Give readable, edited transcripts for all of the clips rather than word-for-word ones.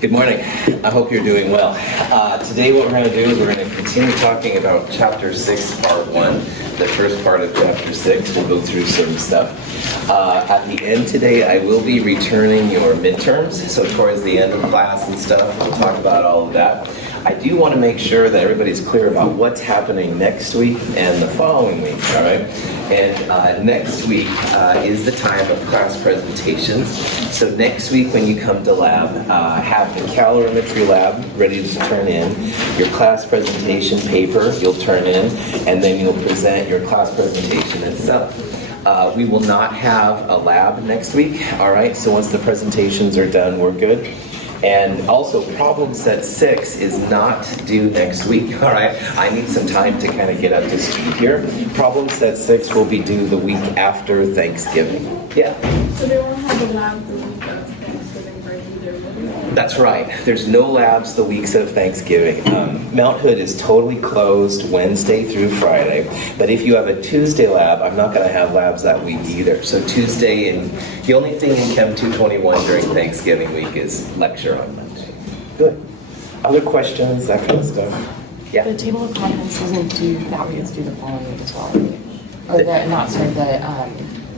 Good morning. I hope you're doing well. Today what we're going to do is we're going to continue talking about Chapter 6, Part 1, the first part of Chapter 6. We'll go through some stuff. At the end today, I will be returning your midterms, so towards the end of class and stuff, we'll talk about all of that. I do want to make sure that everybody's clear about what's happening next week and the following week, all right? And next week is the time of class presentations. So next week when you come to lab, have the calorimetry lab ready to turn in, your class presentation paper you'll turn in, and then you'll present your class presentation itself. We will not have a lab next week, all right? So once the presentations are done, we're good. And also, problem set 6 is not due next week, all right? I need some time to kind of get up to speed here. Problem set 6 will be due the week after Thanksgiving. Yeah? So they won't have a lab the week of Thanksgiving break either, will they? That's right. There's no labs the weeks of Thanksgiving. Mount Hood is totally closed Wednesday through Friday. But if you have a Tuesday lab, I'm not going to have labs that week either. So Tuesday, and the only thing in Chem 221 during Thanksgiving week is lecture on Monday. Good. Other questions, that kind of stuff? Yeah? The table of contents isn't due, that week, it's due the following week as well. Or the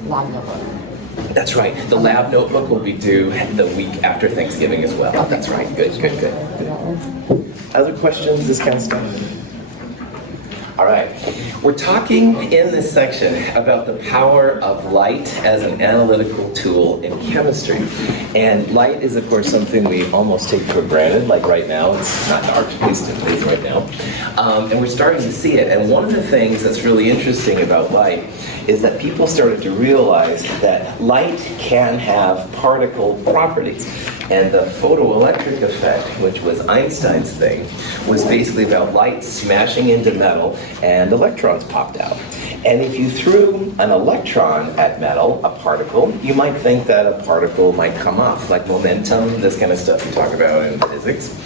lab notebook. That's right. The lab notebook will be due the week after Thanksgiving as well. That's right. Good. Other questions, this kind of stuff? All right. We're talking in this section about the power of light as an analytical tool in chemistry. And light is, of course, something we almost take for granted, like right now. It's not dark, at least it is right now. And we're starting to see it. And one of the things that's really interesting about light is that people started to realize that light can have particle properties. And the photoelectric effect, which was Einstein's thing, was basically about light smashing into metal and electrons popped out. And if you threw an electron at metal, a particle, you might think that a particle might come off, like momentum, this kind of stuff we talk about in physics.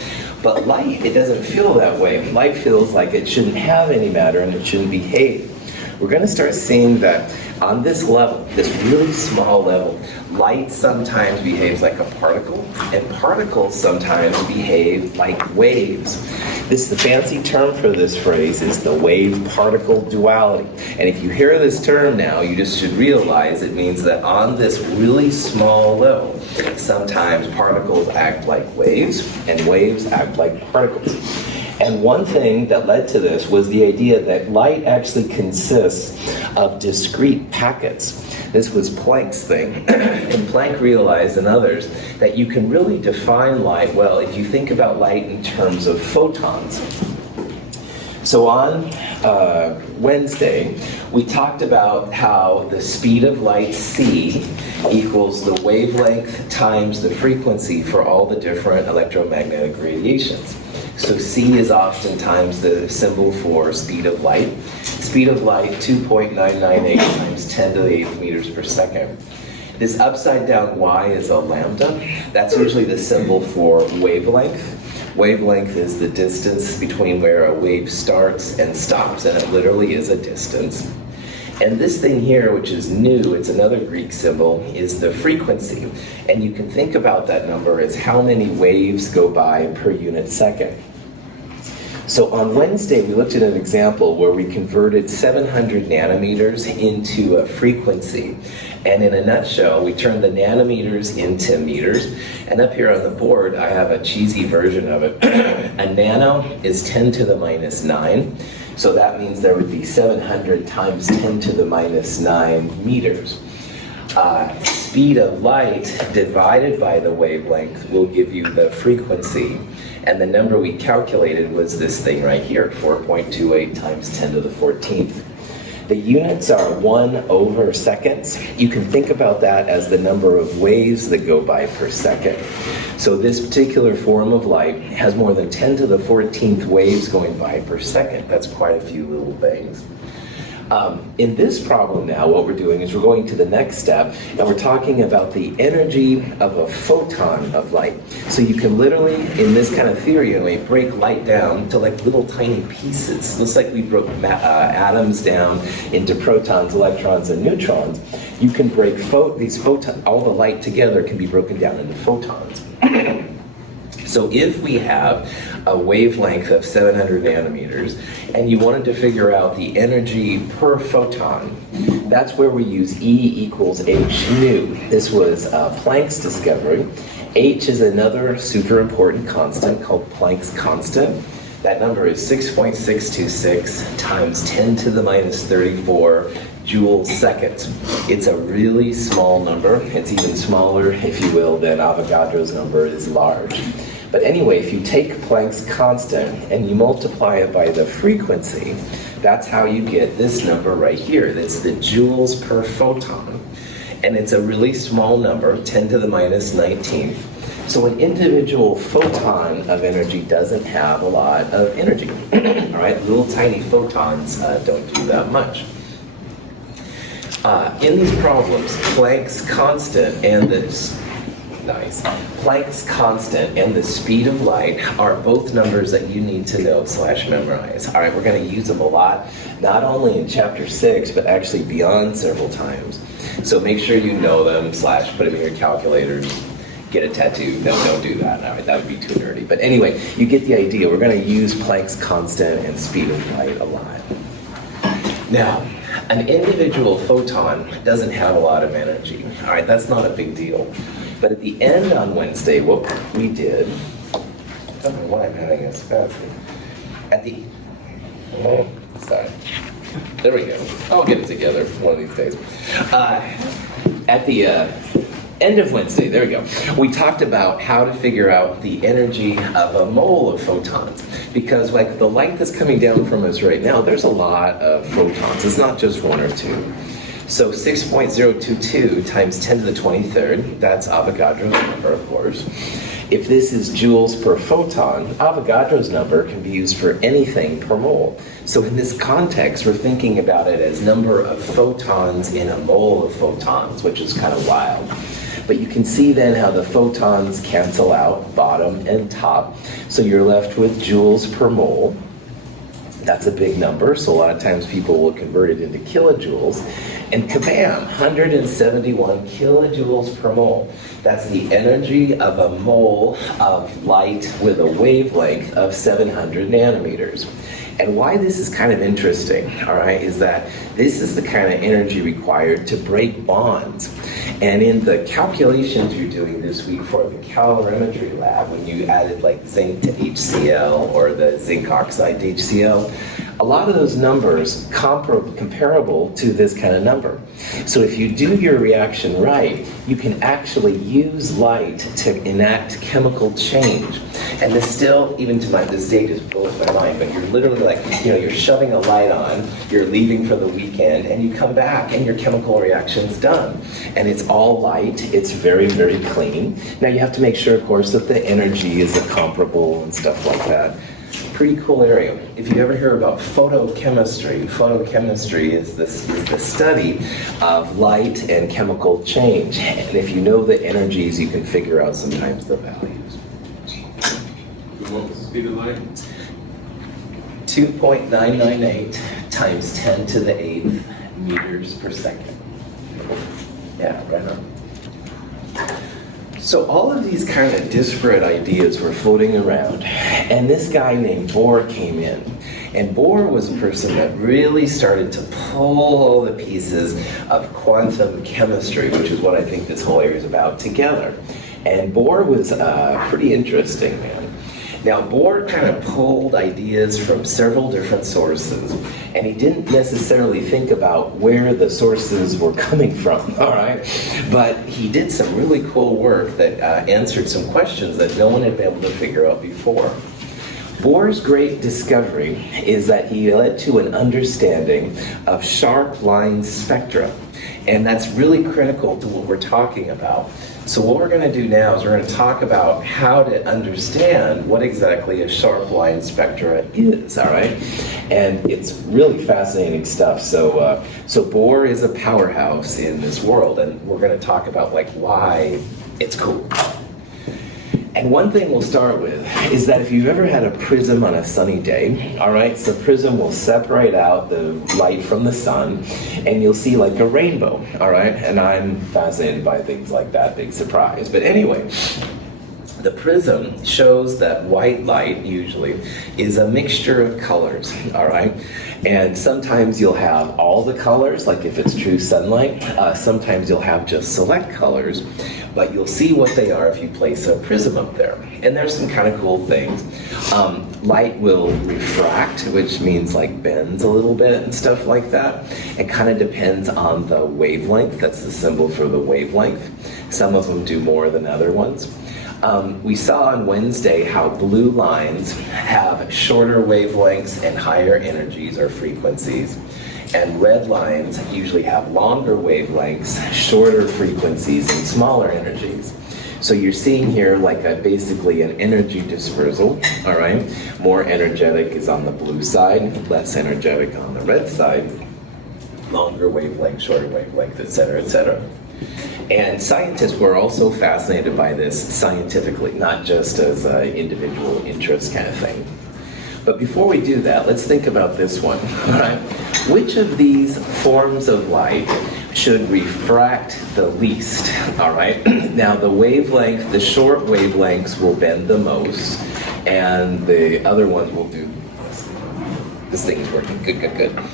But light, it doesn't feel that way. Light feels like it shouldn't have any matter and it shouldn't behave. We're going to start seeing that on this level, this really small level, light sometimes behaves like a particle, and particles sometimes behave like waves. The fancy term for this phrase is the wave-particle duality. And if you hear this term now, you just should realize it means that on this really small level, sometimes particles act like waves, and waves act like particles. And one thing that led to this was the idea that light actually consists of discrete packets. This was Planck's thing. And Planck realized, and others, that you can really define light well if you think about light in terms of photons. So on Wednesday, we talked about how the speed of light, c, equals the wavelength times the frequency for all the different electromagnetic radiations. So c is oftentimes the symbol for speed of light. Speed of light, 2.998 times 10 to the 8th meters per second. This upside down y is a lambda. That's usually the symbol for wavelength. Wavelength is the distance between where a wave starts and stops, and it literally is a distance. And this thing here, which is nu, it's another Greek symbol, is the frequency. And you can think about that number as how many waves go by per unit second. So on Wednesday, we looked at an example where we converted 700 nanometers into a frequency. And in a nutshell, we turned the nanometers into meters. And up here on the board, I have a cheesy version of it. A nano is 10 to the minus 9. So that means there would be 700 times 10 to the minus 9 meters. Speed of light divided by the wavelength will give you the frequency. And the number we calculated was this thing right here, 4.28 times 10 to the 14th. The units are 1 over seconds. You can think about that as the number of waves that go by per second. So this particular form of light has more than 10 to the 14th waves going by per second. That's quite a few little things. In this problem now, what we're doing is we're going to the next step, and we're talking about the energy of a photon of light. So you can literally, in this kind of theory anyway, break light down to like little tiny pieces. Looks like we broke atoms down into protons, electrons, and neutrons. You can break these photons, all the light together can be broken down into photons. So if we have a wavelength of 700 nanometers and you wanted to figure out the energy per photon, that's where we use E equals h nu. This was Planck's discovery. H is another super important constant called Planck's constant. That number is 6.626 times 10 to the minus 34 joules second. It's a really small number. It's even smaller, if you will, than Avogadro's number is large. But anyway, if you take Planck's constant and you multiply it by the frequency, that's how you get this number right here. That's the joules per photon. And it's a really small number, 10 to the minus 19th. So an individual photon of energy doesn't have a lot of energy. All right, little tiny photons don't do that much. In these problems, Planck's constant and Planck's constant and the speed of light are both numbers that you need to know / memorize. All right, we're going to use them a lot, not only in chapter 6, but actually beyond several times. So make sure you know them / put them in your calculators. Get a tattoo. No, don't do that. All right, that would be too nerdy. But anyway, you get the idea. We're going to use Planck's constant and speed of light a lot. Now, an individual photon doesn't have a lot of energy. All right, that's not a big deal. But at the end on Wednesday, what we did, I don't know why I'm having a spasm. Sorry. There we go. I'll get it together one of these days. At the end of Wednesday, there we go, we talked about how to figure out the energy of a mole of photons. Because like the light that's coming down from us right now, there's a lot of photons. It's not just one or two. So 6.022 times 10 to the 23rd, that's Avogadro's number, of course. If this is joules per photon, Avogadro's number can be used for anything per mole. So in this context, we're thinking about it as number of photons in a mole of photons, which is kind of wild. But you can see then how the photons cancel out, bottom and top. So you're left with joules per mole. That's a big number, so a lot of times people will convert it into kilojoules. And kabam, 171 kilojoules per mole. That's the energy of a mole of light with a wavelength of 700 nanometers. And why this is kind of interesting, all right, is that this is the kind of energy required to break bonds. And in the calculations you're doing this week for the calorimetry lab, when you added like zinc to HCl or the zinc oxide to HCl, a lot of those numbers comparable to this kind of number. So if you do your reaction right, you can actually use light to enact chemical change. And this still, even to this date, is blows my mind, but you're literally like, you're shoving a light on, you're leaving for the weekend, and you come back and your chemical reaction's done. And it's all light, it's very, very clean. Now you have to make sure, of course, that the energy is comparable and stuff like that. Pretty cool area. If you ever hear about photochemistry is the study of light and chemical change. And if you know the energies, you can figure out sometimes the values. What's the speed of light? 2.998 times 10 to the 8th meters per second. Yeah, right on. So all of these kind of disparate ideas were floating around, and this guy named Bohr came in. And Bohr was a person that really started to pull all the pieces of quantum chemistry, which is what I think this whole area is about, together. And Bohr was pretty interesting, man. Now, Bohr kind of pulled ideas from several different sources, and he didn't necessarily think about where the sources were coming from, all right? But he did some really cool work that answered some questions that no one had been able to figure out before. Bohr's great discovery is that he led to an understanding of sharp line spectra, and that's really critical to what we're talking about. So what we're going to do now is we're going to talk about how to understand what exactly a sharp line spectra is, all right? And it's really fascinating stuff. So Bohr is a powerhouse in this world, and we're going to talk about like why it's cool. And one thing we'll start with is that if you've ever had a prism on a sunny day, all right, so prism will separate out the light from the sun, and you'll see like a rainbow, all right? And I'm fascinated by things like that, big surprise. But anyway, The prism shows that white light usually is a mixture of colors, all right? And sometimes you'll have all the colors, like if it's true sunlight. Sometimes you'll have just select colors, but you'll see what they are if you place a prism up there. And there's some kind of cool things. Light will refract, which means like bends a little bit and stuff like that. It kind of depends on the wavelength. That's the symbol for the wavelength. Some of them do more than other ones. We saw on Wednesday how blue lines have shorter wavelengths and higher energies or frequencies, and red lines usually have longer wavelengths, shorter frequencies, and smaller energies. So you're seeing here like basically an energy dispersal, all right? More energetic is on the blue side, less energetic on the red side, longer wavelength, shorter wavelength, etc., etc. And scientists were also fascinated by this scientifically, not just as an individual interest kind of thing. But before we do that, let's think about this one, all right? Which of these forms of light should refract the least, all right? Now the wavelength, the short wavelengths will bend the most, and the other ones will do, this thing's working, good, good, good.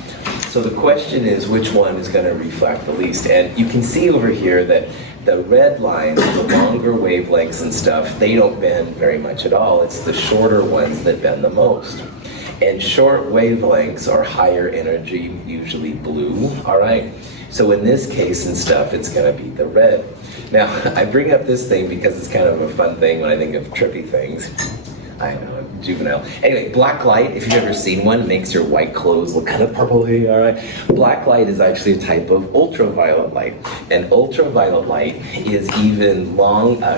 So the question is, which one is going to reflect the least? And you can see over here that the red lines, the longer wavelengths and stuff, they don't bend very much at all. It's the shorter ones that bend the most. And short wavelengths are higher energy, usually blue, all right? So in this case and stuff, it's going to be the red. Now, I bring up this thing because it's kind of a fun thing when I think of trippy things. I know, juvenile. Anyway, black light, if you've ever seen one, makes your white clothes look kind of purpley, all right? Black light is actually a type of ultraviolet light. And ultraviolet light is even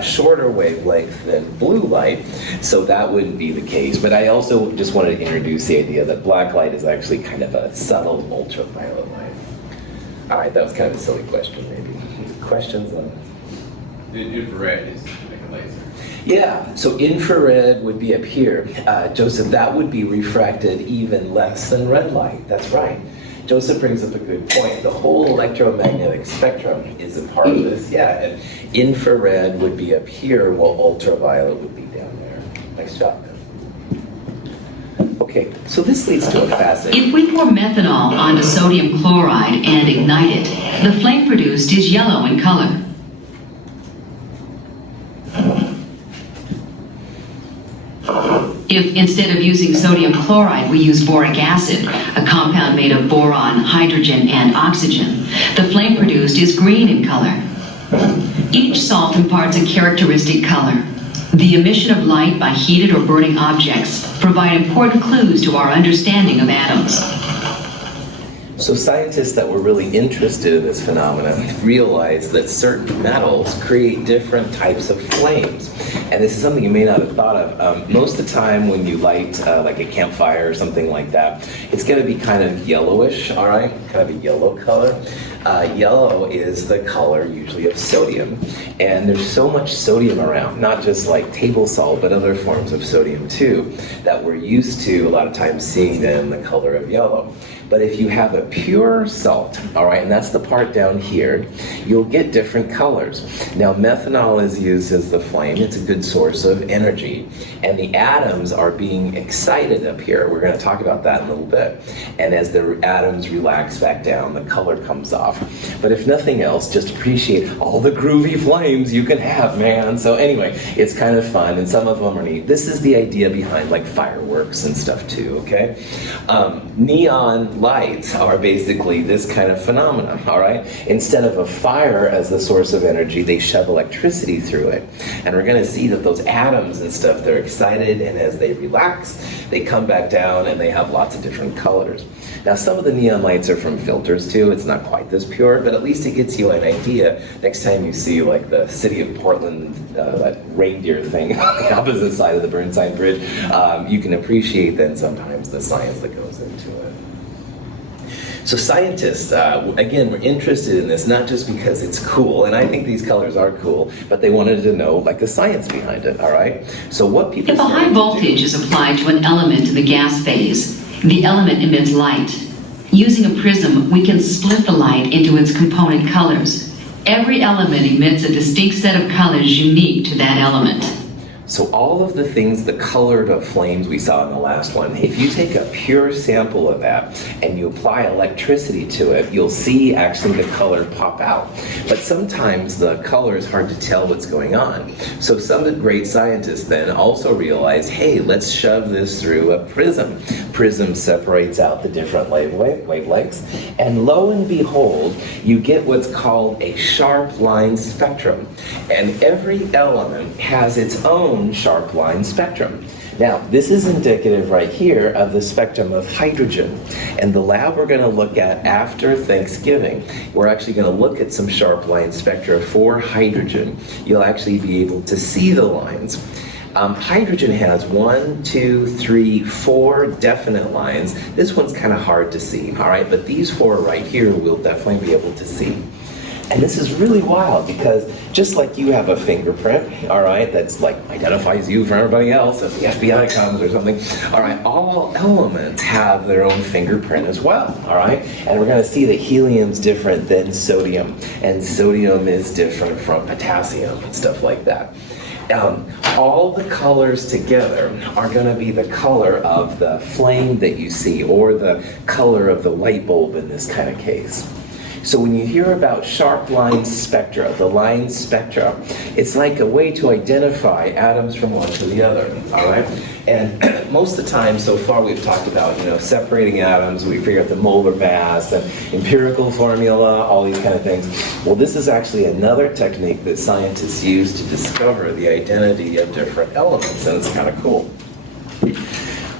shorter wavelength than blue light, so that wouldn't be the case. But I also just wanted to introduce the idea that black light is actually kind of a subtle ultraviolet light. All right, that was kind of a silly question, maybe. Questions on? The infrared is like a laser. Yeah, so infrared would be up here. Joseph, that would be refracted even less than red light. That's right. Joseph brings up a good point. The whole electromagnetic spectrum is a part of this. Yeah, and infrared would be up here while ultraviolet would be down there. Nice job. Okay, so this leads to a fascinating... If we pour methanol onto sodium chloride and ignite it, the flame produced is yellow in color. If instead of using sodium chloride we use boric acid, a compound made of boron, hydrogen, and oxygen, the flame produced is green in color. Each salt imparts a characteristic color. The emission of light by heated or burning objects provide important clues to our understanding of atoms. So scientists that were really interested in this phenomenon realized that certain metals create different types of flames. And this is something you may not have thought of. Most of the time when you light like a campfire or something like that, it's going to be kind of yellowish, all right? Kind of a yellow color. Yellow is the color usually of sodium. And there's so much sodium around, not just like table salt, but other forms of sodium too, that we're used to a lot of times seeing them the color of yellow. But if you have a pure salt, all right, and that's the part down here, you'll get different colors. Now, methanol is used as the flame. It's a good source of energy. And the atoms are being excited up here. We're going to talk about that in a little bit. And as the atoms relax back down, the color comes off. But if nothing else, just appreciate all the groovy flames you can have, man. So anyway, it's kind of fun, and some of them are neat. This is the idea behind like fireworks and stuff too, okay? Neon lights are basically this kind of phenomenon, all right? Instead of a fire as the source of energy, they shove electricity through it. And we're going to see that those atoms and stuff, they're excited, and as they relax, they come back down and they have lots of different colors. Now, some of the neon lights are from filters too. It's not quite this pure, but at least it gets you an idea. Next time you see like the city of Portland, that reindeer thing on the opposite side of the Burnside Bridge, you can appreciate then sometimes the science that goes into it. So scientists, again, were interested in this, not just because it's cool, and I think these colors are cool, but they wanted to know, like, the science behind it, all right? So what people... If a high voltage is applied to an element in the gas phase, the element emits light. Using a prism, we can split the light into its component colors. Every element emits a distinct set of colors unique to that element. So all of the things, the colored of flames we saw in the last one, if you take a pure sample of that and you apply electricity to it, you'll see actually the color pop out. But sometimes the color is hard to tell what's going on. So some great scientists then also realized, hey, let's shove this through a prism. Prism separates out the different wavelengths, and lo and behold, you get what's called a sharp line spectrum. And every element has its own sharp line spectrum. Now, this is indicative right here of the spectrum of hydrogen. And the lab we're going to look at after Thanksgiving, we're actually going to look at some sharp line spectra for hydrogen. You'll actually be able to see the lines. Hydrogen has 1, 2, 3, 4 definite lines. This one's kind of hard to see, all right? But these 4 right here we'll definitely be able to see. And this is really wild because just like you have a fingerprint, all right, that's like identifies you from everybody else, if the FBI comes or something, all right, all elements have their own fingerprint as well, all right? And we're going to see that helium's different than sodium, and sodium is different from potassium and stuff like that. All the colors together are going to be the color of the flame that you see, or the color of the light bulb in this kind of case. So when you hear about sharp line spectra, the line spectra, it's like a way to identify atoms from one to the other, all right? And most of the time so far we've talked about, separating atoms, we figure out the molar mass and empirical formula, all these kind of things. Well, this is actually another technique that scientists use to discover the identity of different elements, and it's kind of cool.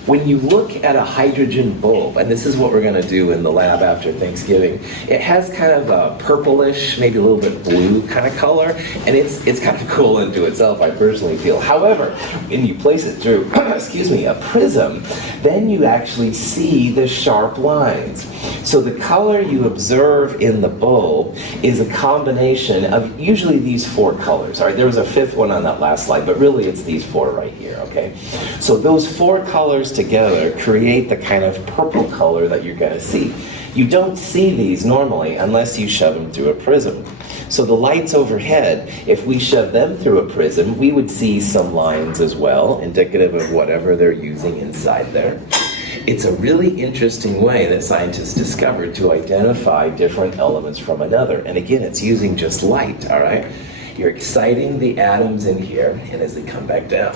When you look at a hydrogen bulb, and this is what we're going to do in the lab after Thanksgiving, it has kind of a purplish, maybe a little bit blue kind of color, and it's kind of cool into itself, I personally feel. However, when you place it through, a prism, then you actually see the sharp lines. So the color you observe in the bulb is a combination of usually these 4 colors. All right, there was a 5th one on that last slide, but really it's these 4 right here, okay? So those 4 colors together create the kind of purple color that you're going to see. You don't see these normally unless you shove them through a prism. So the lights overhead, if we shove them through a prism, we would see some lines as well, indicative of whatever they're using inside there. It's a really interesting way that scientists discovered to identify different elements from another. And again, it's using just light, all right? You're exciting the atoms in here, and as they come back down.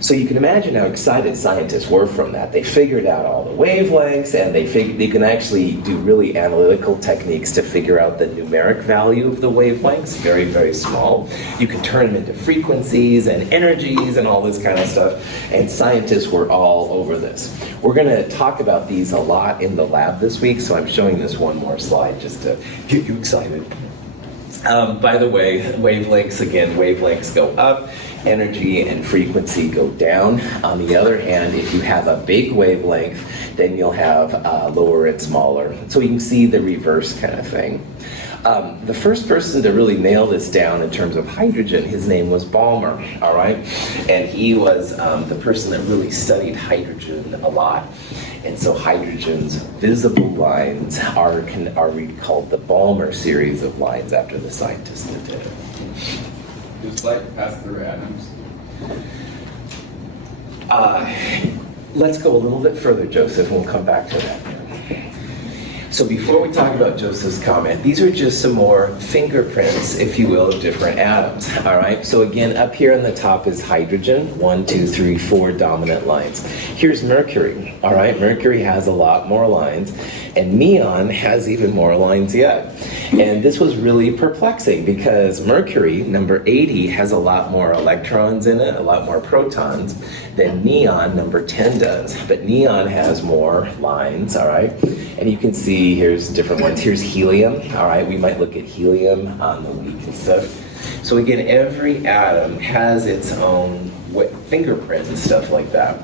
So you can imagine how excited scientists were from that. They figured out all the wavelengths, and they can actually do really analytical techniques to figure out the numeric value of the wavelengths, very, very small. You can turn them into frequencies and energies and all this kind of stuff, and scientists were all over this. We're going to talk about these a lot in the lab this week, so I'm showing this one more slide just to get you excited. By the way, wavelengths go up, energy and frequency go down. On the other hand, if you have a big wavelength, then you'll have lower and smaller. So you can see the reverse kind of thing. The first person to really nail this down in terms of hydrogen, his name was Balmer, all right? And he was the person that really studied hydrogen a lot. And so hydrogen's visible lines are called the Balmer series of lines after the scientists that did it. Does light pass through atoms? Let's go a little bit further, Joseph, and we'll come back to that. So before we talk about Joseph's comment, these are just some more fingerprints, if you will, of different atoms, all right? So again, up here on the top is hydrogen, 1, 2, 3, 4 dominant lines. Here's mercury, all right? Mercury has a lot more lines, and neon has even more lines yet. And this was really perplexing because mercury, number 80, has a lot more electrons in it, a lot more protons, than neon, number 10, does. But neon has more lines, all right? And you can see here's different ones. Here's helium, all right? We might look at helium on the weak and stuff. So again, every atom has its own fingerprint and stuff like that.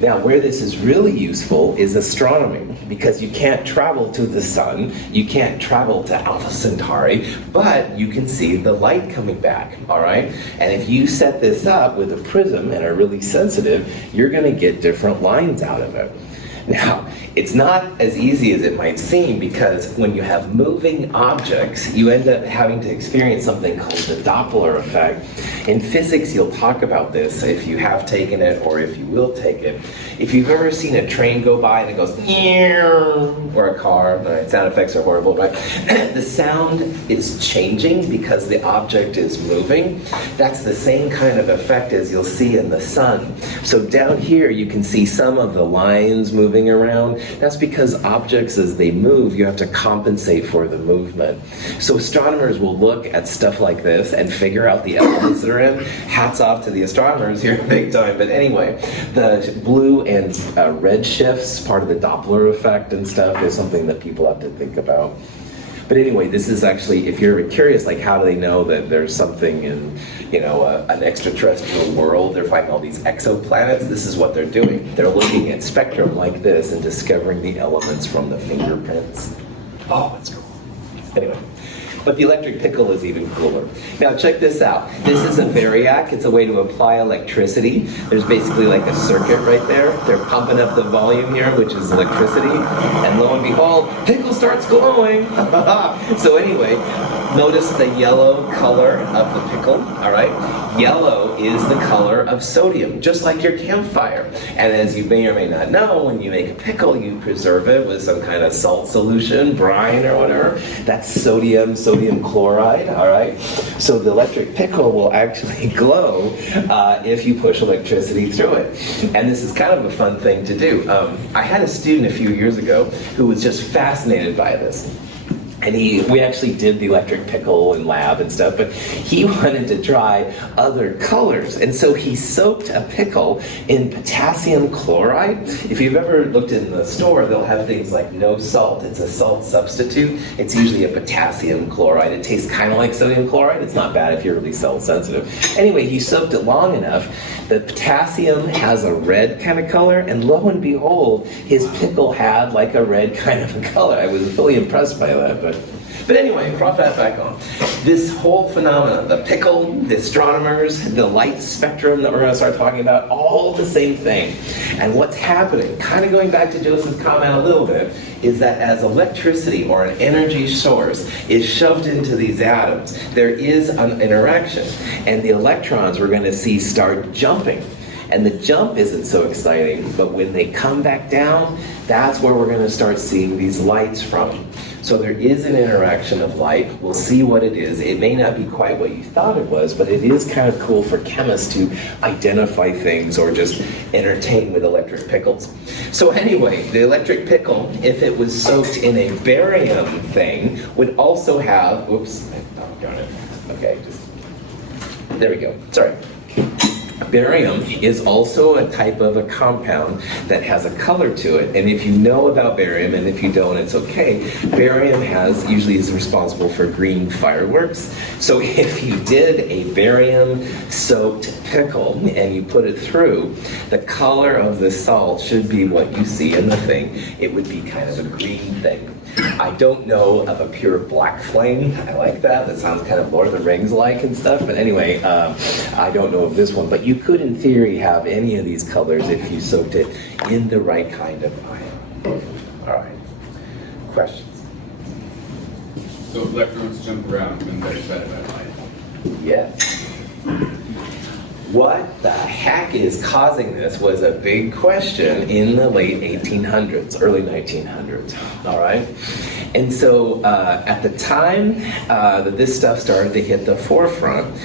Now, where this is really useful is astronomy, because you can't travel to the sun, you can't travel to Alpha Centauri, but you can see the light coming back, all right? And if you set this up with a prism and are really sensitive, you're going to get different lines out of it. Now, it's not as easy as it might seem, because when you have moving objects, you end up having to experience something called the Doppler effect. In physics, you'll talk about this if you have taken it or if you will take it. If you've ever seen a train go by and it goes, or a car, right? Sound effects are horrible, right? The sound is changing because the object is moving. That's the same kind of effect as you'll see in the sun. So down here, you can see some of the lines moving around. That's because objects, as they move, you have to compensate for the movement. So astronomers will look at stuff like this and figure out the elements that are in. Hats off to the astronomers here, big time. But anyway, the blue and red shifts, part of the Doppler effect and stuff, is something that people have to think about. But anyway, this is actually, if you're curious, like how do they know that there's something in, you know, an extraterrestrial world, they're finding all these exoplanets, this is what they're doing. They're looking at spectrum like this and discovering the elements from the fingerprints. Oh, that's cool. Anyway. But the electric pickle is even cooler. Now check this out. This is a variac. It's a way to apply electricity. There's basically like a circuit right there. They're pumping up the volume here, which is electricity. And lo and behold, pickle starts glowing. So anyway, notice the yellow color of the pickle, all right? Yellow is the color of sodium, just like your campfire. And as you may or may not know, when you make a pickle, you preserve it with some kind of salt solution, brine or whatever. That's sodium chloride, all right? So the electric pickle will actually glow if you push electricity through it. And this is kind of a fun thing to do. I had a student a few years ago who was just fascinated by this. And we actually did the electric pickle in lab and stuff, but he wanted to try other colors. And so he soaked a pickle in potassium chloride. If you've ever looked in the store, they'll have things like no salt. It's a salt substitute. It's usually a potassium chloride. It tastes kind of like sodium chloride. It's not bad if you're really salt sensitive. Anyway, he soaked it long enough. The potassium has a red kind of color, and lo and behold, his pickle had like a red kind of a color. I was really impressed by that. But anyway, brought that back on. This whole phenomenon, the pickle, the astronomers, the light spectrum that we're going to start talking about, all the same thing. And what's happening, kind of going back to Joseph's comment a little bit, is that as electricity or an energy source is shoved into these atoms, there is an interaction. And the electrons we're going to see start jumping. And the jump isn't so exciting, but when they come back down, that's where we're going to start seeing these lights from. So there is an interaction of light. We'll see what it is. It may not be quite what you thought it was, but it is kind of cool for chemists to identify things or just entertain with electric pickles. So anyway, the electric pickle, if it was soaked in a barium thing, would also have, oops, oh, darn it. Okay, there we go. Sorry. Barium is also a type of a compound that has a color to it. And if you know about barium, and if you don't, it's okay, barium usually is responsible for green fireworks. So if you did a barium-soaked pickle and you put it through, the color of the salt should be what you see in the thing. It would be kind of a green thing. I don't know of a pure black flame. I like that. That sounds kind of Lord of the Rings-like and stuff. But anyway, I don't know of this one. But you could, in theory, have any of these colors if you soaked it in the right kind of ion. All right. Questions? So electrons jump around when they're fed by light. Yes. What the heck is causing this was a big question in the late 1800s, early 1900s, all right? And so at the time that this stuff started to hit the forefront,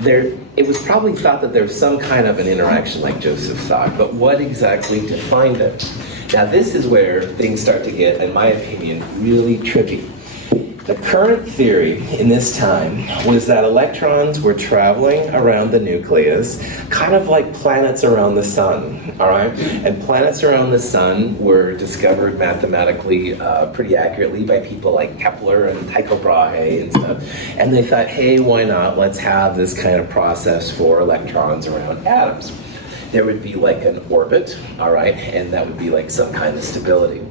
it was probably thought that there was some kind of an interaction like Joseph thought, but what exactly defined it? Now this is where things start to get, in my opinion, really tricky. The current theory in this time was that electrons were traveling around the nucleus, kind of like planets around the sun, all right? And planets around the sun were discovered mathematically pretty accurately by people like Kepler and Tycho Brahe and stuff. And they thought, hey, why not? Let's have this kind of process for electrons around atoms. There would be like an orbit, all right? And that would be like some kind of stability.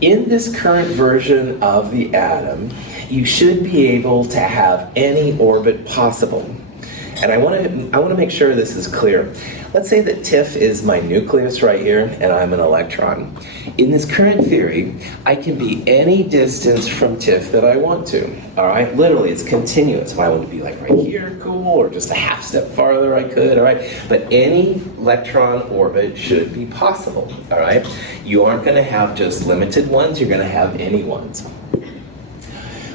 In this current version of the atom, you should be able to have any orbit possible. And I want to make sure this is clear. Let's say that TIFF is my nucleus right here, and I'm an electron. In this current theory, I can be any distance from TIFF that I want to. All right, literally, it's continuous. If I want to be like right here, cool, or just a half step farther, I could. All right, but any electron orbit should be possible. All right, you aren't going to have just limited ones. You're going to have any ones.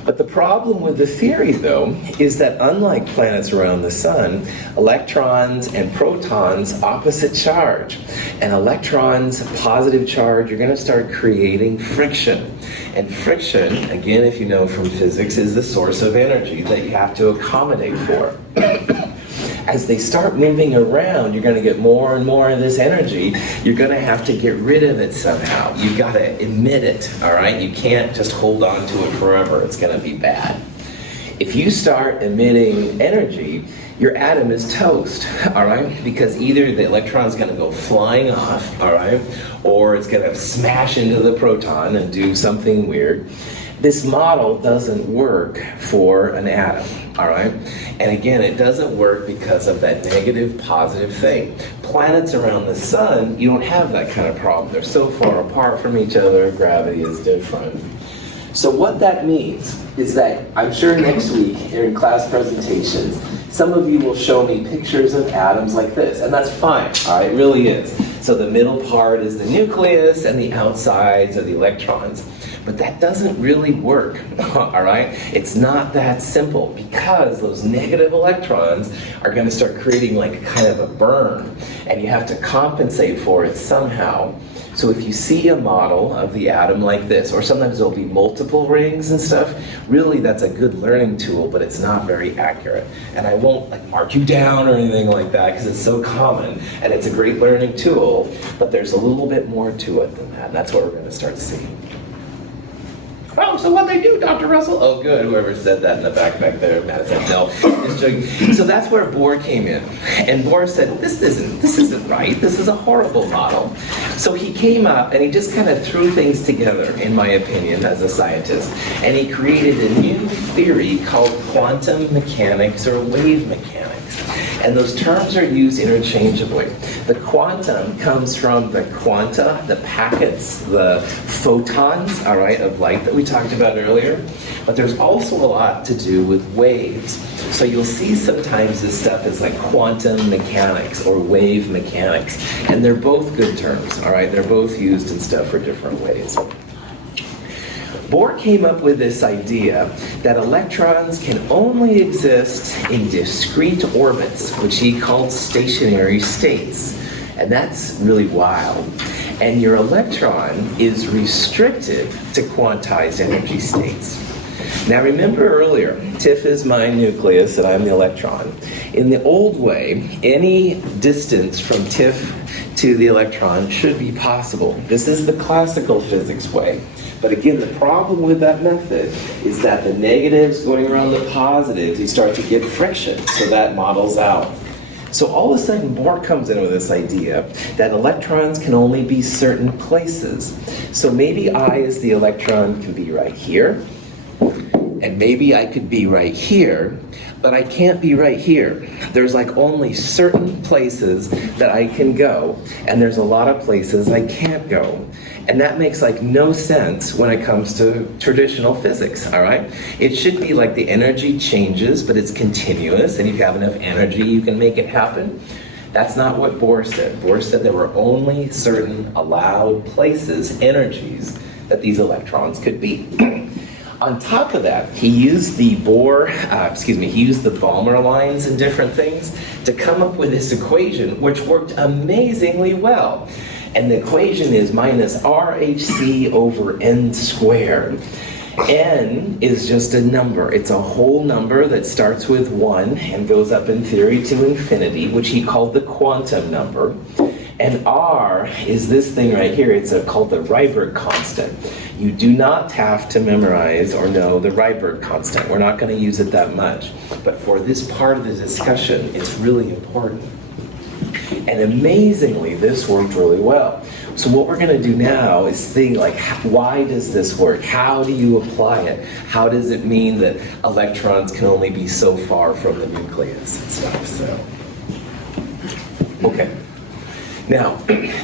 But the problem with the theory, though, is that unlike planets around the sun, electrons and protons opposite charge. And electrons, positive charge, you're going to start creating friction. And friction, again, if you know from physics, is the source of energy that you have to accommodate for. As they start moving around, you're going to get more and more of this energy. You're going to have to get rid of it somehow. You've got to emit it, all right? You can't just hold on to it forever. It's going to be bad. If you start emitting energy, your atom is toast, all right? Because either the electron's going to go flying off, all right? Or it's going to smash into the proton and do something weird. This model doesn't work for an atom, all right? And again, it doesn't work because of that negative positive thing. Planets around the sun, you don't have that kind of problem. They're so far apart from each other, gravity is different. So what that means is that I'm sure next week in class presentations, some of you will show me pictures of atoms like this, and that's fine, all right, it really is. So the middle part is the nucleus and the outsides are the electrons. But that doesn't really work, all right? It's not that simple because those negative electrons are going to start creating like kind of a burn, and you have to compensate for it somehow. So if you see a model of the atom like this, or sometimes there'll be multiple rings and stuff, really that's a good learning tool, but it's not very accurate. And I won't like mark you down or anything like that because it's so common, and it's a great learning tool, but there's a little bit more to it than that, and that's what we're going to start seeing. Oh, so what they do, Dr. Russell? Oh, good. Whoever said that in the back there, Matt said no. Just joking. So that's where Bohr came in, and Bohr said, "This isn't right. This is a horrible model." So he came up and he just kind of threw things together, in my opinion, as a scientist, and he created a new theory called quantum mechanics or wave mechanics. And those terms are used interchangeably. The quantum comes from the quanta, the packets, the photons, all right, of light that we talked about earlier. But there's also a lot to do with waves. So you'll see sometimes this stuff is like quantum mechanics or wave mechanics. And they're both good terms, all right? They're both used in stuff for different ways. Bohr came up with this idea that electrons can only exist in discrete orbits, which he called stationary states. And that's really wild. And your electron is restricted to quantized energy states. Now remember earlier, TIFF is my nucleus and I'm the electron. In the old way, any distance from TIFF to the electron should be possible. This is the classical physics way. But again, the problem with that method is that the negatives going around the positives, you start to get friction, so that models out. So all of a sudden, Bohr comes in with this idea that electrons can only be certain places. So maybe I, as the electron, can be right here, and maybe I could be right here, but I can't be right here. There's like only certain places that I can go, and there's a lot of places I can't go. And that makes like no sense when it comes to traditional physics, all right? It should be like the energy changes, but it's continuous, and if you have enough energy, you can make it happen. That's not what Bohr said. Bohr said there were only certain allowed places, energies, that these electrons could be. On top of that, he used the Balmer lines and different things to come up with this equation, which worked amazingly well. And the equation is minus RHC over n squared. N is just a number. It's a whole number that starts with 1 and goes up in theory to infinity, which he called the quantum number. And R is this thing right here. It's called the Rydberg constant. You do not have to memorize or know the Rydberg constant. We're not going to use it that much. But for this part of the discussion, it's really important. And amazingly, this worked really well. So what we're going to do now is think like, why does this work? How do you apply it? How does it mean that electrons can only be so far from the nucleus and stuff? So, okay. Now,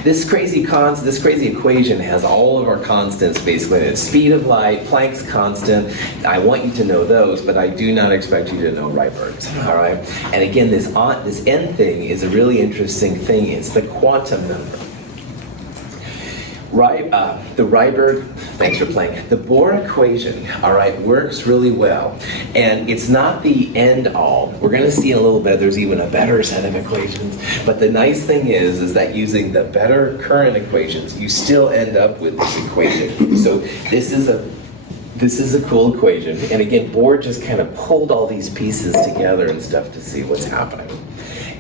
this crazy equation has all of our constants basically in it. Speed of light, Planck's constant. I want you to know those, but I do not expect you to know Rydberg's. All right. And again, this n thing is a really interesting thing. It's the quantum number. The Rydberg, thanks for playing. The Bohr equation, all right, works really well. And it's not the end all. We're going to see in a little bit, there's even a better set of equations. But the nice thing is that using the better current equations, you still end up with this equation. So this is a cool equation. And again, Bohr just kind of pulled all these pieces together and stuff to see what's happening.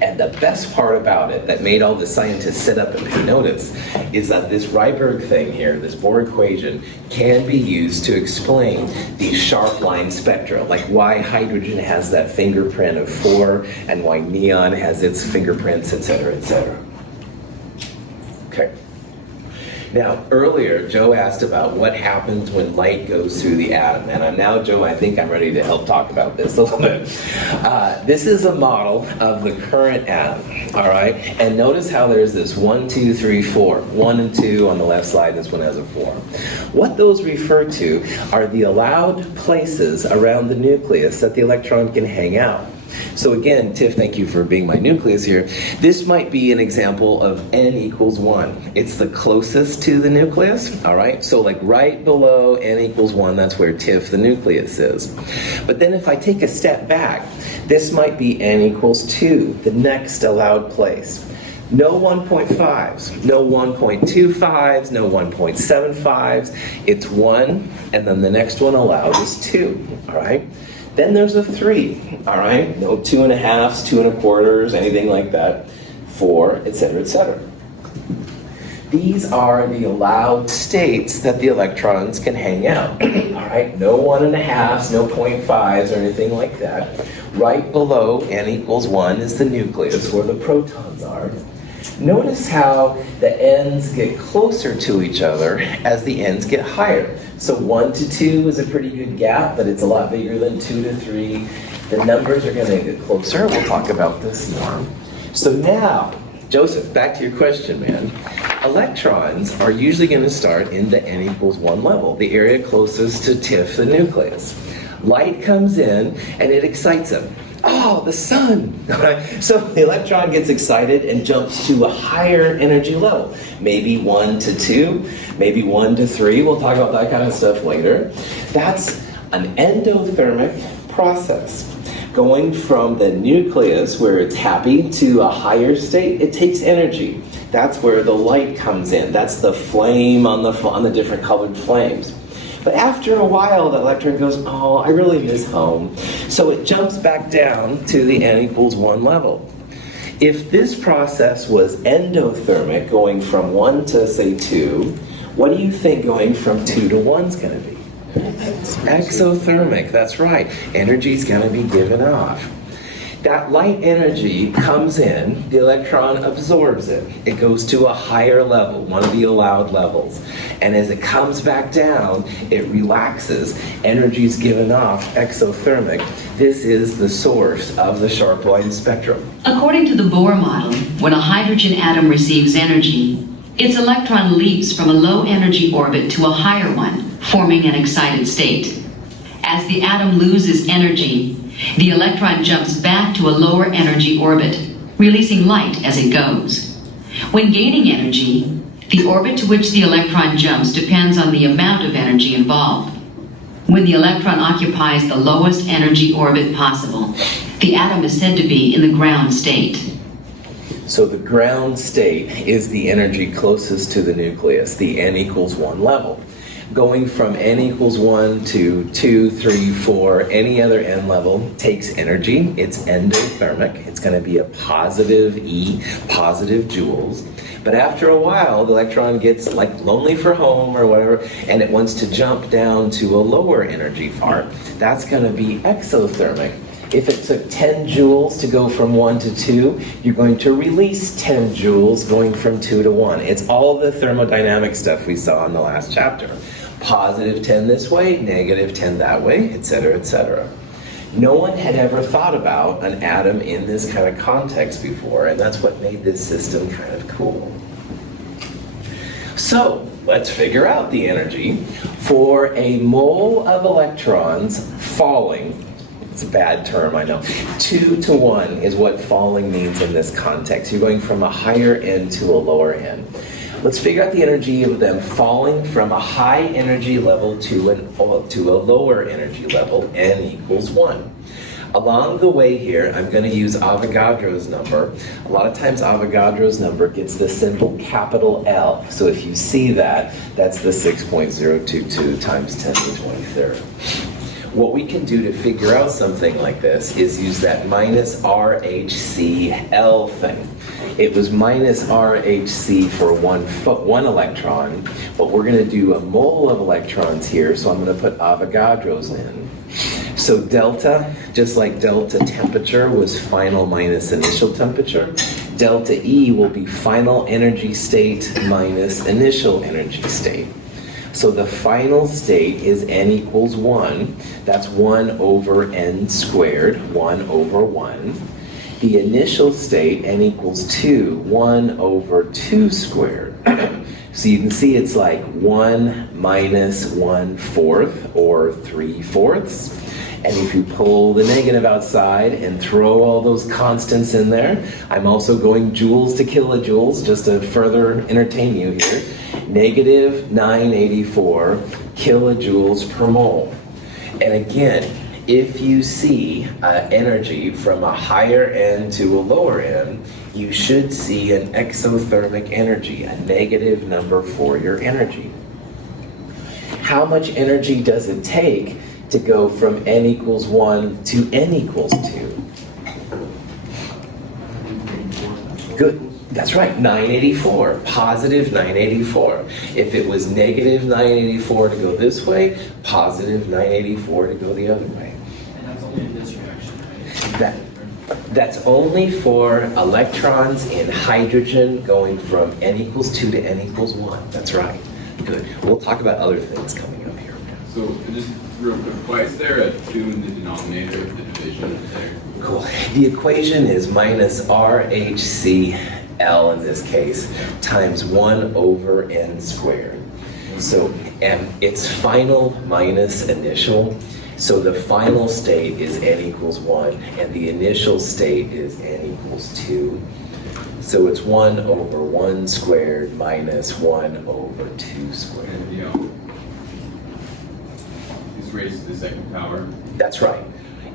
And the best part about it that made all the scientists sit up and pay notice is that this Rydberg thing here, this Bohr equation, can be used to explain these sharp line spectra, like why hydrogen has that fingerprint of 4 and why neon has its fingerprints, et cetera, et cetera. Okay. Now, earlier, Joe asked about what happens when light goes through the atom. And now, Joe, I think I'm ready to help talk about this a little bit. This is a model of the current atom, all right? And notice how there's this 1, 2, 3, 4. 1 and 2 on the left side, this one has a 4. What those refer to are the allowed places around the nucleus that the electron can hang out. So again, Tiff, thank you for being my nucleus here. This might be an example of n equals 1. It's the closest to the nucleus, all right? So like right below n equals 1, that's where Tiff, the nucleus, is. But then if I take a step back, this might be n equals 2, the next allowed place. No 1.5s, no 1.25s, no 1.75s. It's 1, and then the next one allowed is 2, all right? Then there's a 3, all right? No 2.5s, 2.25s, anything like that. 4, et cetera, et cetera. These are the allowed states that the electrons can hang out, all right? No 1.5s, no 0.5s, or anything like that. Right below n equals 1 is the nucleus, where the protons are. Notice how the ends get closer to each other as the ends get higher. So 1 to 2 is a pretty good gap, but it's a lot bigger than 2 to 3. The numbers are going to get closer. We'll talk about this more. So now, Joseph, back to your question, man. Electrons are usually going to start in the n equals 1 level, the area closest to Tiff, the nucleus. Light comes in, and it excites them. Oh, the sun! So the electron gets excited and jumps to a higher energy level. Maybe 1 to 2, maybe 1 to 3. We'll talk about that kind of stuff later. That's an endothermic process. Going from the nucleus, where it's happy, to a higher state, it takes energy. That's where the light comes in. That's the flame on the different colored flames. But after a while, the electron goes, oh, I really miss home. So it jumps back down to the n equals 1 level. If this process was endothermic, going from 1 to, say, 2, what do you think going from 2 to 1 is going to be? Exothermic, that's right. Energy's going to be given off. That light energy comes in, the electron absorbs it. It goes to a higher level, one of the allowed levels. And as it comes back down, it relaxes. Energy is given off, exothermic. This is the source of the sharp line spectrum. According to the Bohr model, when a hydrogen atom receives energy, its electron leaps from a low energy orbit to a higher one, forming an excited state. As the atom loses energy, the electron jumps back to a lower energy orbit, releasing light as it goes. When gaining energy, the orbit to which the electron jumps depends on the amount of energy involved. When the electron occupies the lowest energy orbit possible, the atom is said to be in the ground state. So the ground state is the energy closest to the nucleus, the n equals 1 level. Going from n equals 1 to 2, 3, 4, any other n level takes energy. It's endothermic. It's going to be a positive E, positive joules. But after a while, the electron gets like lonely for home or whatever, and it wants to jump down to a lower energy part. That's going to be exothermic. If it took 10 joules to go from 1 to 2, you're going to release 10 joules going from 2 to 1. It's all the thermodynamic stuff we saw in the last chapter. Positive 10 this way, negative 10 that way, etc., etc. No one had ever thought about an atom in this kind of context before, and that's what made this system kind of cool. So, let's figure out the energy for a mole of electrons falling. It's a bad term, I know. 2 to 1 is what falling means in this context. You're going from a higher end to a lower end. Let's figure out the energy of them falling from a high energy level to a lower energy level, n equals 1. Along the way here, I'm going to use Avogadro's number. A lot of times Avogadro's number gets the symbol capital L. So if you see that, that's the 6.022 times 10 to the 23rd. What we can do to figure out something like this is use that minus RHCl thing. It was minus RHC for one electron, but we're going to do a mole of electrons here, so I'm going to put Avogadro's in. So delta, just like delta temperature was final minus initial temperature, delta E will be final energy state minus initial energy state. So the final state is n equals 1. That's 1 over n squared, 1 over 1. The initial state, n equals 2, 1 over 2 squared. So you can see it's like 1 minus 1/4 or 3/4. And if you pull the negative outside and throw all those constants in there, I'm also going joules to kilojoules just to further entertain you here. Negative 984 kilojoules per mole. And again, if you see energy from a higher end to a lower end, you should see an exothermic energy, a negative number for your energy. How much energy does it take to go from n equals 1 to n equals 2? Good. That's right, 984, positive 984. If it was negative 984 to go this way, positive 984 to go the other way. And that's only in this reaction, right? That's only for electrons in hydrogen going from n equals 2 to n equals 1. That's right. Good. We'll talk about other things coming up here. So just real quick, why is there a 2 in the denominator of the division there? Cool. The equation is minus RHCl in this case times 1 over n squared. So it's final minus initial. So the final state is n equals 1 and the initial state is n equals 2. So it's 1 over 1 squared minus 1 over 2 squared. And, is raised to the second power. That's right.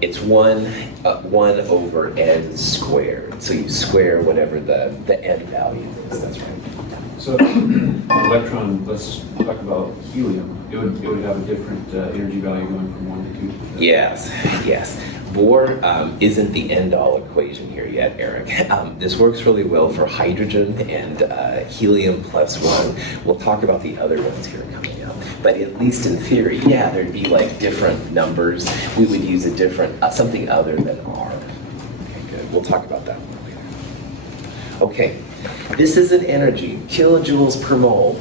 It's 1 over n squared. So you square whatever the n value is. That's right. So electron, let's talk about helium. It would have a different energy value going from 1 to 2. Yes, yes. Bohr isn't the end-all equation here yet, Eric. This works really well for hydrogen and helium plus 1. We'll talk about the other ones here coming up. But at least in theory, yeah, there'd be like different numbers. We would use a different, something other than R. Okay, good. We'll talk about that one later. Okay, this is an energy, kilojoules per mole.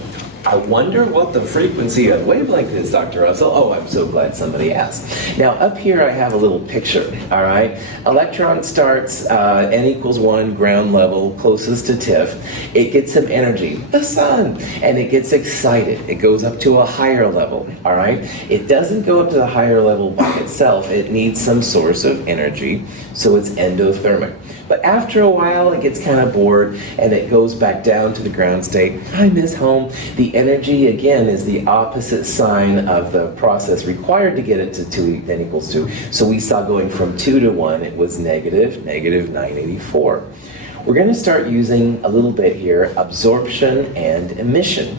I wonder what the frequency of wavelength is, Dr. Russell. Oh, I'm so glad somebody asked. Now, up here I have a little picture, all right? Electron starts n equals 1, ground level, closest to TIFF. It gets some energy, the sun, and it gets excited. It goes up to a higher level, all right? It doesn't go up to the higher level by itself. It needs some source of energy, so it's endothermic. But after a while, it gets kind of bored, and it goes back down to the ground state. I miss home. The energy, again, is the opposite sign of the process required to get it to 2 n equals 2. So we saw going from 2 to 1, it was negative 984. We're going to start using a little bit here, absorption and emission.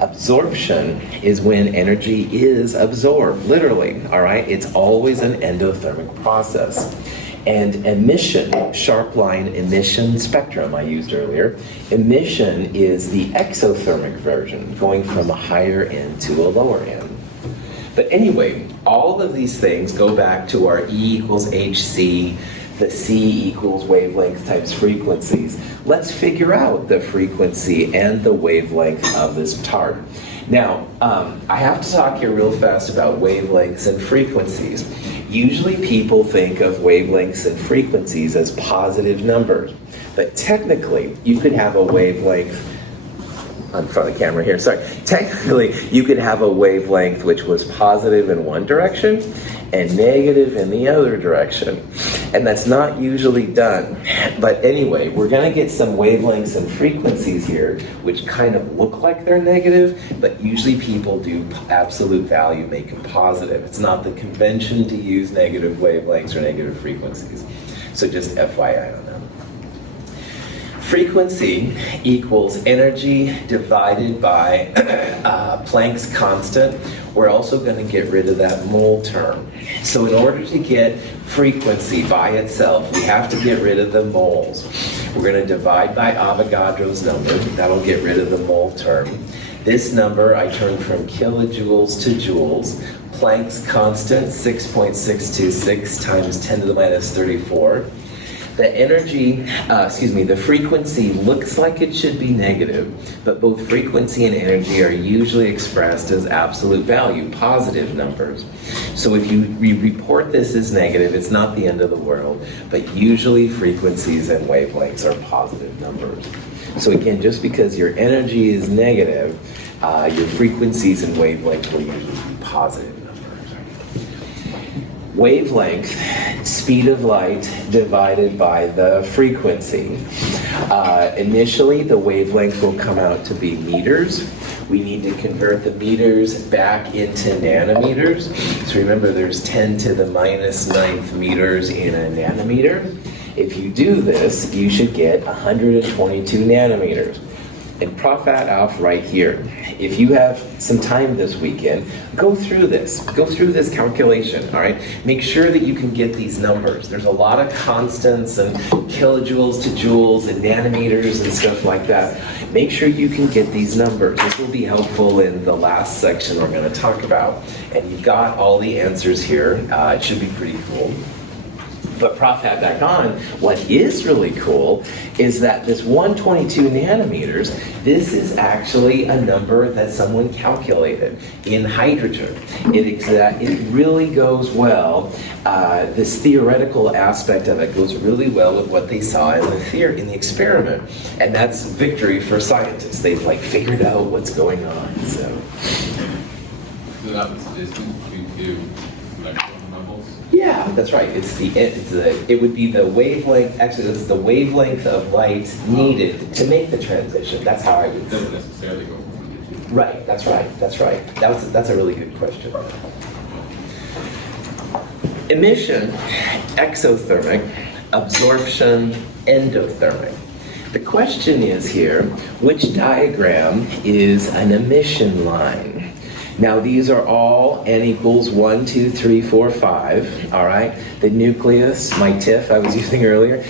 Absorption is when energy is absorbed, literally, all right? It's always an endothermic process. And emission, sharp line emission spectrum I used earlier, emission is the exothermic version, going from a higher end to a lower end. But anyway, all of these things go back to our E equals hc, the C equals wavelength times frequencies. Let's figure out the frequency and the wavelength of this part. Now, I have to talk here real fast about wavelengths and frequencies. Usually people think of wavelengths and frequencies as positive numbers, but technically you could have a wavelength, I'm in front of the camera here, sorry. Technically, you could have a wavelength which was positive in one direction and negative in the other direction. And that's not usually done. But anyway, we're going to get some wavelengths and frequencies here which kind of look like they're negative, but usually people do absolute value, make them positive. It's not the convention to use negative wavelengths or negative frequencies. So just FYI on that. Frequency equals energy divided by Planck's constant. We're also going to get rid of that mole term. So in order to get frequency by itself, we have to get rid of the moles. We're going to divide by Avogadro's number. That'll get rid of the mole term. This number I turn from kilojoules to joules. Planck's constant, 6.626 times 10 to the minus 34. The energy, the frequency looks like it should be negative, but both frequency and energy are usually expressed as absolute value, positive numbers. So if you report this as negative, it's not the end of the world, but usually frequencies and wavelengths are positive numbers. So again, just because your energy is negative, your frequencies and wavelengths will usually be positive. Wavelength, speed of light divided by the frequency. Initially, the wavelength will come out to be meters. We need to convert the meters back into nanometers. So remember, there's 10 to the minus 9th meters in a nanometer. If you do this, you should get 122 nanometers. And prop that off right here. If you have some time this weekend, go through this calculation, all right? Make sure that you can get these numbers. There's a lot of constants and kilojoules to joules and nanometers and stuff like that. Make sure you can get these numbers. This will be helpful in the last section we're going to talk about. And you've got all the answers here. It should be pretty cool. But prop that back on, what is really cool is that this 122 nanometers, this is actually a number that someone calculated in hydrogen. It really goes well, this theoretical aspect of it goes really well with what they saw in the experiment. And that's victory for scientists. They've figured out what's going on, so. So that was the distance between two electron levels? Yeah, that's right. It would be the wavelength. Actually, this is the wavelength of light needed to make the transition. That's how I would. It doesn't necessarily go from 1 to 2. Right. That's right. That's right. That's a really good question. Emission, exothermic. Absorption, endothermic. The question is here: which diagram is an emission line? Now these are all n equals 1, 2, 3, 4, 5, all right? The nucleus, my TIFF I was using earlier,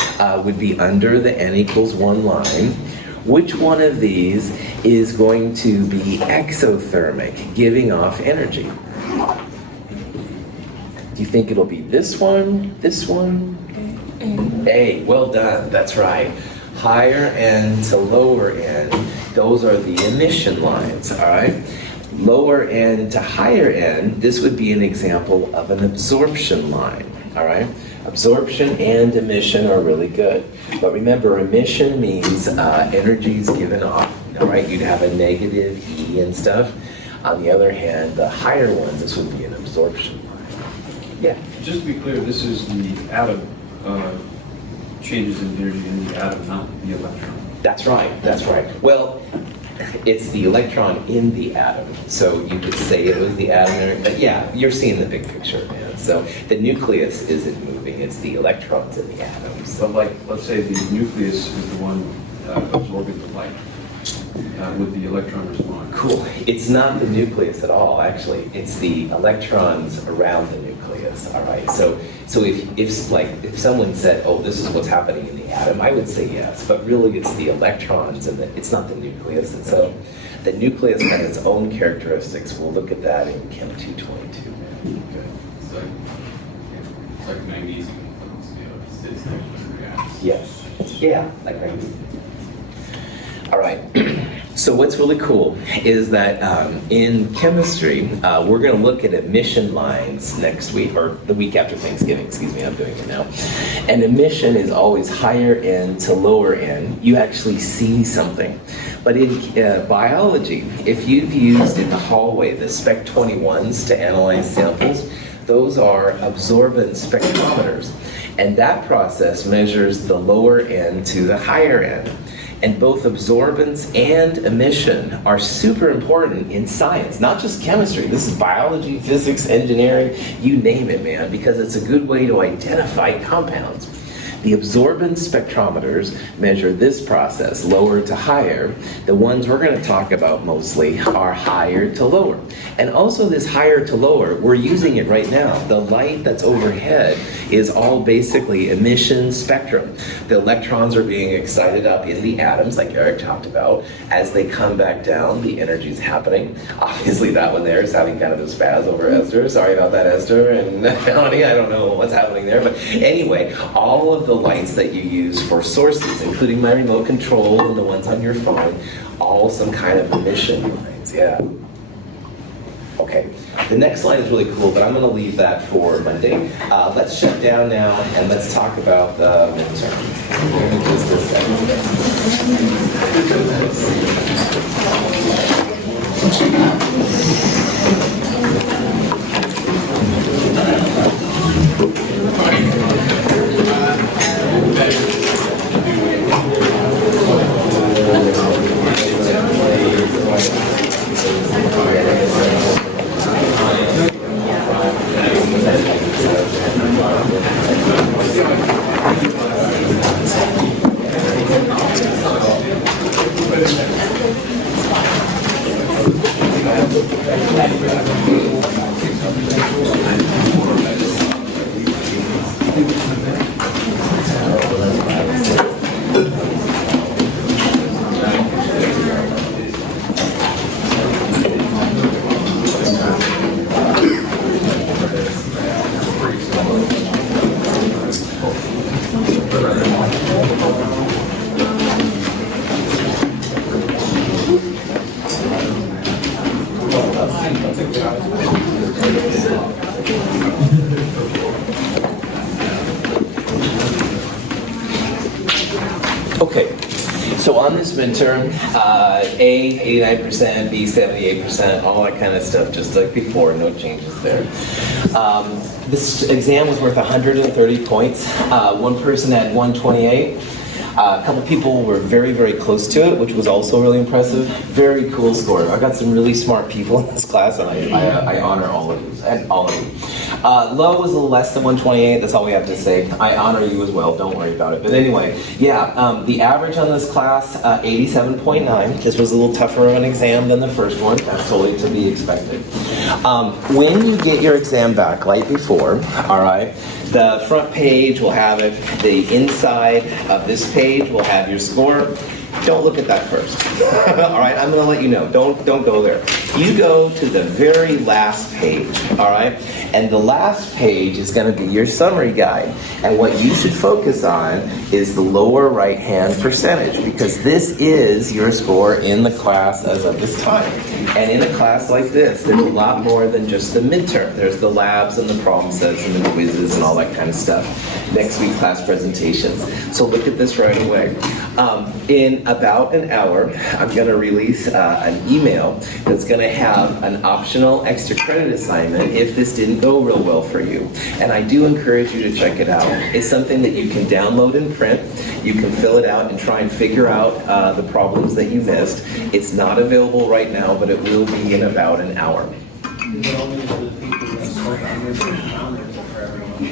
would be under the n equals 1 line. Which one of these is going to be exothermic, giving off energy? Do you think it'll be this one, this one? A, well done, that's right. Higher n to lower n, those are the emission lines, all right? Lower n to higher n, this would be an example of an absorption line, all right? Absorption and emission are really good. But remember, emission means energy is given off, all right? You'd have a negative E and stuff. On the other hand, the higher ones, this would be an absorption line. Yeah? Just to be clear, this is the atom changes in energy in the atom, not the electron. That's right, that's right. Well, it's the electron in the atom. So you could say it was the atom, but yeah, you're seeing the big picture, man. So the nucleus isn't moving, it's the electrons in the atom. So So let's say the nucleus is the one absorbing the light. Would the electron respond? cool. It's not the nucleus at all, actually. It's the electrons around the nucleus, all right? So if someone said, oh, this is what's happening in the atom, I would say yes, but really it's the electrons and it's not the nucleus. And so the nucleus has its own characteristics. We'll look at that in Chem 222. Good. It's like magnesium. It's reacts. Yes. Yeah, like magnesium. All right. So what's really cool is that in chemistry, we're going to look at emission lines next week, or the week after Thanksgiving, excuse me, I'm doing it now. And emission is always higher end to lower end. You actually see something. But in biology, if you've used in the hallway the Spec 21s to analyze samples, those are absorbance spectrometers. And that process measures the lower end to the higher end. And both absorbance and emission are super important in science, not just chemistry. This is biology, physics, engineering, you name it, man, because it's a good way to identify compounds. The absorbance spectrometers measure this process, lower to higher. The ones we're going to talk about mostly are higher to lower. And also this higher to lower, we're using it right now. The light that's overhead is all basically emission spectrum. The electrons are being excited up in the atoms, like Eric talked about. As they come back down, the energy's happening. Obviously that one there is having kind of a spaz over Esther. Sorry about that, Esther and Melanie. I don't know what's happening there. But anyway, all of the lights that you use for sources, including my remote control and the ones on your phone, all some kind of emission lines, yeah. Okay, the next slide is really cool, but I'm going to leave that for Monday. Let's shut down now and let's talk about the midterm. In just a Okay, so on this midterm, A, 89%, B, 78%, all that kind of stuff, just like before, no changes there. This exam was worth 130 points. One person had 128. A couple people were very, very close to it, which was also really impressive. Very cool score. I got some really smart people in this class, and I honor all of you. Low was a little less than 128. That's all we have to say. I honor you as well. Don't worry about it. But anyway, yeah, the average on this class, 87.9. This was a little tougher of an exam than the first one. That's totally to be expected. When you get your exam back, like before, all right, the front page will have it. The inside of this page will have your score. Don't look at that first. All right, I'm going to let you know. Don't go there. You go to the very last page, all right? And the last page is going to be your summary guide. And what you should focus on is the lower right-hand percentage, because this is your score in the class as of this time. And in a class like this, there's a lot more than just the midterm. There's the labs and the problem sets and the quizzes and all that kind of stuff. Next week's class presentations. So look at this right away. In about an hour, I'm going to release an email that's going to have an optional extra credit assignment if this didn't go real well for you. And I do encourage you to check it out. It's something that you can download and print. You can fill it out and try and figure out the problems that you missed. It's not available right now, but it will be in about an hour.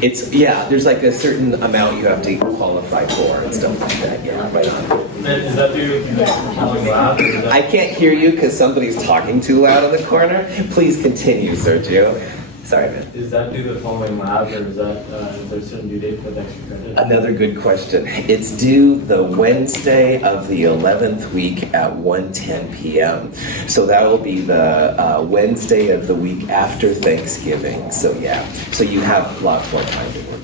It's, yeah, there's like a certain amount you have to qualify for and stuff like that. Yeah, right on. Is that due to loud? I can't hear you because somebody's talking too loud in the corner. Please continue, Sergio. Sorry, man. Is that due to the following lab, or is that is there a certain due date for the extra credit? Another good question. It's due the Wednesday of the 11th week at 1:10 p.m. So that will be the Wednesday of the week after Thanksgiving. So yeah, so you have lots more time to work.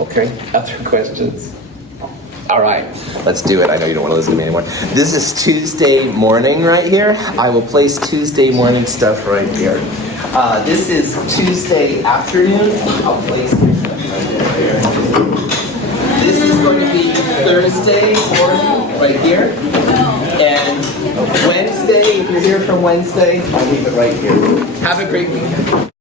Okay, other questions? All right, let's do it. I know you don't want to listen to me anymore. This is Tuesday morning right here. I will place Tuesday morning stuff right here. This is Tuesday afternoon. I'll place your stuff right here. This is going to be Thursday morning right here. And Wednesday, if you're here from Wednesday, I'll leave it right here. Have a great weekend.